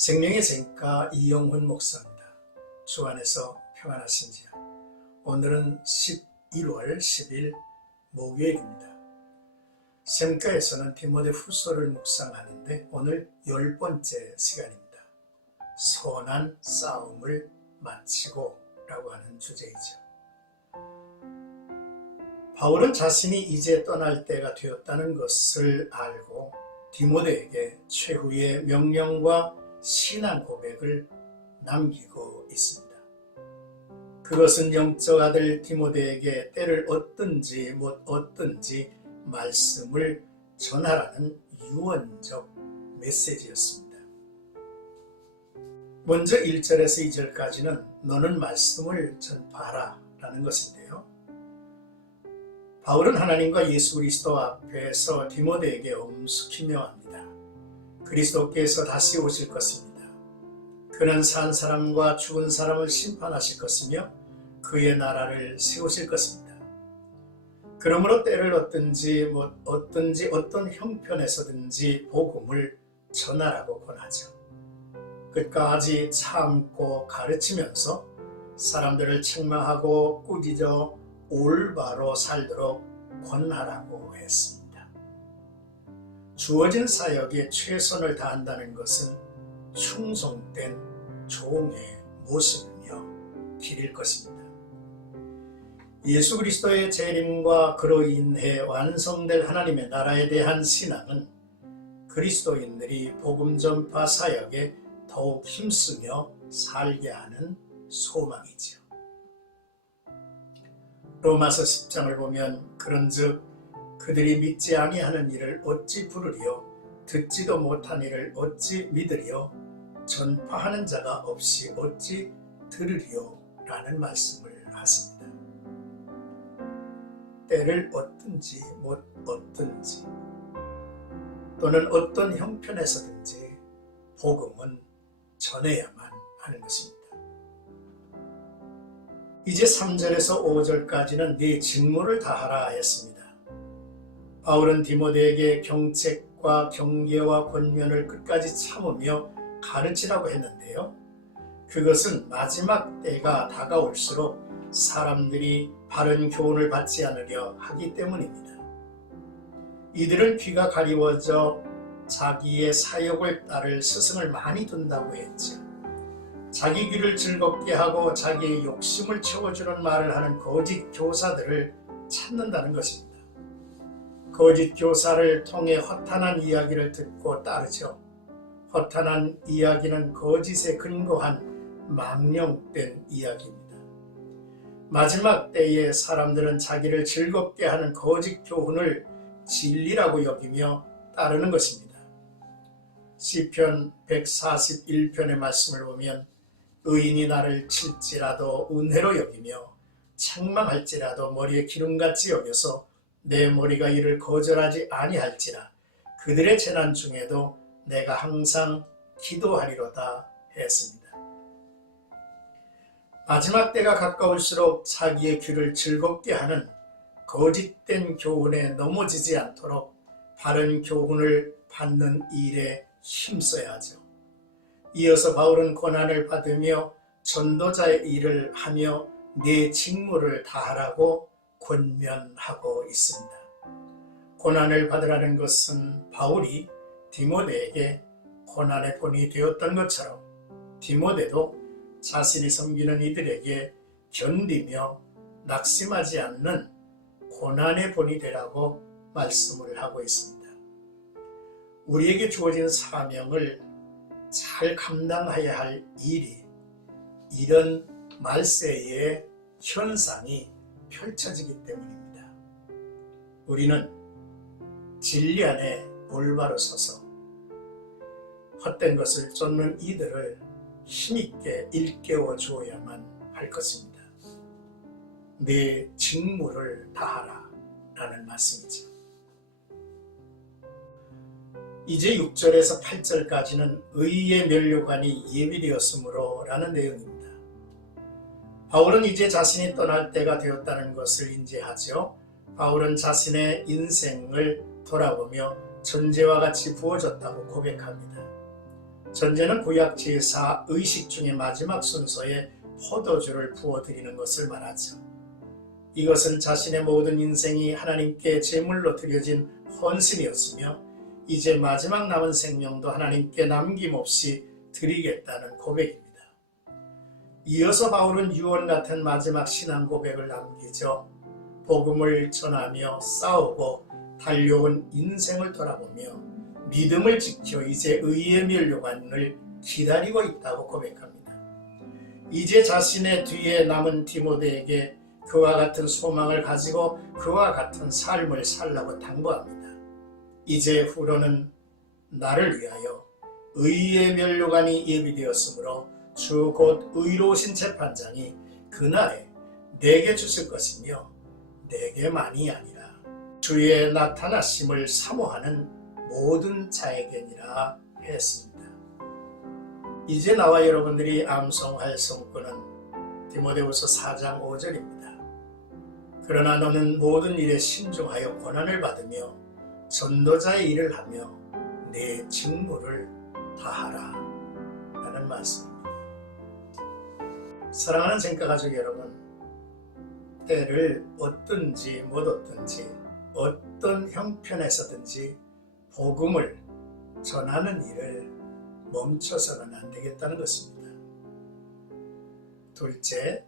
생명의 쟁가 이영훈 목사입니다. 주 안에서 평안하신지요? 오늘은 11월 10일 목요일입니다. 샘가에서는 디모데 후서를 묵상하는데 오늘 10번째 시간입니다. 선한 싸움을 마치고 라고 하는 주제이죠. 바울은 자신이 이제 떠날 때가 되었다는 것을 알고 디모데에게 최후의 명령과 신앙 고백을 남기고 있습니다. 그것은 영적 아들 디모데에게 때를 얻든지 못 얻든지 말씀을 전하라는 유언적 메시지였습니다. 먼저 1절에서 2절까지는 너는 말씀을 전파하라 라는 것인데요. 바울은 하나님과 예수 그리스도 앞에서 디모데에게 엄숙히 명합니다. 그리스도께서 다시 오실 것입니다. 그는 산 사람과 죽은 사람을 심판하실 것이며 그의 나라를 세우실 것입니다. 그러므로 때를 얻든지 못 얻든지 어떤 형편에서든지 복음을 전하라고 권하죠. 끝까지 참고 가르치면서 사람들을 책망하고 꾸짖어 올바로 살도록 권하라고 했습니다. 주어진 사역에 최선을 다한다는 것은 충성된 종의 모습이며 길일 것입니다. 예수 그리스도의 재림과 그로 인해 완성될 하나님의 나라에 대한 신앙은 그리스도인들이 복음 전파 사역에 더욱 힘쓰며 살게 하는 소망이지요. 로마서 10장을 보면 그런즉 그들이 믿지 아니하는 일을 어찌 부르리요 듣지도 못한 일을 어찌 믿으리요 전파하는 자가 없이 어찌 들으리요 라는 말씀을 하십니다. 때를 얻든지 못 얻든지 또는 어떤 형편에서든지 복음은 전해야만 하는 것입니다. 이제 3절에서 5절까지는 네 직무를 다하라 했습니다. 바울은 디모데에게 경책과 경계와 권면을 끝까지 참으며 가르치라고 했는데요. 그것은 마지막 때가 다가올수록 사람들이 바른 교훈을 받지 않으려 하기 때문입니다. 이들은 귀가 가리워져 자기의 사역을 따를 스승을 많이 둔다고 했죠. 자기 귀를 즐겁게 하고 자기의 욕심을 채워주는 말을 하는 거짓 교사들을 찾는다는 것입니다. 거짓 교사를 통해 허탄한 이야기를 듣고 따르죠. 허탄한 이야기는 거짓에 근거한 망령된 이야기입니다. 마지막 때에 사람들은 자기를 즐겁게 하는 거짓 교훈을 진리라고 여기며 따르는 것입니다. 시편 141편의 말씀을 보면 의인이 나를 칠지라도 은혜로 여기며 책망할지라도 머리에 기름같이 여겨서 내 머리가 이를 거절하지 아니할지라 그들의 재난 중에도 내가 항상 기도하리로다 했습니다. 마지막 때가 가까울수록 자기의 귀를 즐겁게 하는 거짓된 교훈에 넘어지지 않도록 바른 교훈을 받는 일에 힘써야 하죠. 이어서 바울은 고난을 받으며 전도자의 일을 하며 내 직무를 다하라고 권면하고 있습니다. 고난을 받으라는 것은 바울이 디모데에게 고난의 본이 되었던 것처럼 디모데도 자신이 섬기는 이들에게 견디며 낙심하지 않는 고난의 본이 되라고 말씀을 하고 있습니다. 우리에게 주어진 사명을 잘 감당해야 할 일이 이런 말세의 현상이 펼쳐지기 때문입니다. 우리는 진리 안에 올바로 서서 헛된 것을 쫓는 이들을 힘있게 일깨워 주어야만 할 것입니다. 네 직무를 다하라 라는 말씀이죠. 이제 6절에서 8절까지는 의의 면류관이 예비되었으므로 라는 내용입니다. 바울은 이제 자신이 떠날 때가 되었다는 것을 인지하죠. 바울은 자신의 인생을 돌아보며 전제와 같이 부어졌다고 고백합니다. 전제는 구약 제사 의식 중의 마지막 순서에 포도주를 부어드리는 것을 말하죠. 이것은 자신의 모든 인생이 하나님께 제물로 드려진 헌신이었으며 이제 마지막 남은 생명도 하나님께 남김없이 드리겠다는 고백입니다. 이어서 바울은 유언 같은 마지막 신앙 고백을 남기죠. 복음을 전하며 싸우고 달려온 인생을 돌아보며 믿음을 지켜 이제 의의 면류관을 기다리고 있다고 고백합니다. 이제 자신의 뒤에 남은 디모데에게 그와 같은 소망을 가지고 그와 같은 삶을 살라고 당부합니다. 이제 후로는 나를 위하여 의의 면류관이 예비되었으므로 주 곧 의로우신 재판장이 그날에 내게 주실 것이며 내게만이 아니라 주의 나타나심을 사모하는 모든 자에게니라 했습니다. 이제 나와 여러분들이 암송할 성구는 디모데후서 4장 5절입니다. 그러나 너는 모든 일에 신중하여 고난을 받으며 전도자의 일을 하며 내 직무를 다하라 라는 말씀입니다. 사랑하는 생가가족 여러분, 때를 얻든지 못 얻든지 어떤 형편에서든지 복음을 전하는 일을 멈춰서는 안 되겠다는 것입니다. 둘째,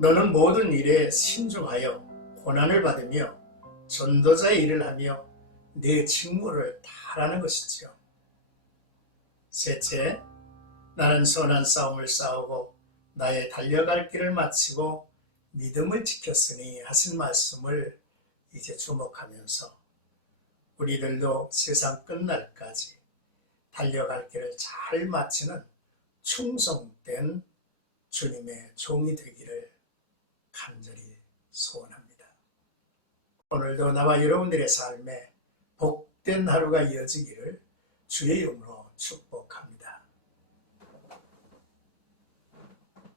너는 모든 일에 신중하여 고난을 받으며 전도자의 일을 하며 내 직무를 다하라는 것이지요. 셋째, 나는 선한 싸움을 싸우고 나의 달려갈 길을 마치고 믿음을 지켰으니 하신 말씀을 이제 주목하면서 우리들도 세상 끝날까지 달려갈 길을 잘 마치는 충성된 주님의 종이 되기를 간절히 소원합니다. 오늘도 나와 여러분들의 삶에 복된 하루가 이어지기를 주의 이름으로 축복합니다.